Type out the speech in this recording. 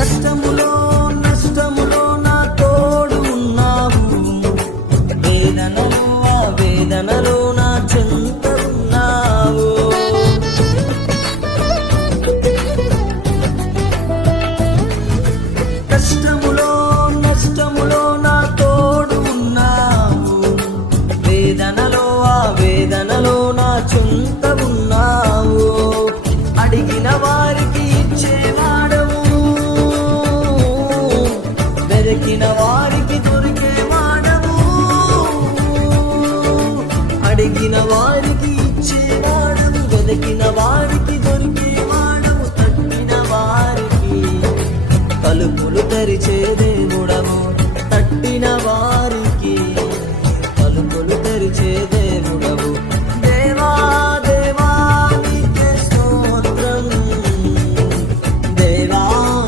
కష్టములో నష్టములో నా తోడు ఉన్నావు, వేదనలో ఆ వేదనలో నా చెంత ఉన్నావు. కష్టములో నష్టములో నా తోడు ఉన్నావు, వేదనలో ఆ వేదనలో నా చెంత ఉన్నావు. అడిగిన వారికి ఇచ్చేవాడవు, వెతికిన వారికి దొరికేవాడవు. అడిగిన వారికి ఇచ్చేవాడవు, వెతికిన వారికి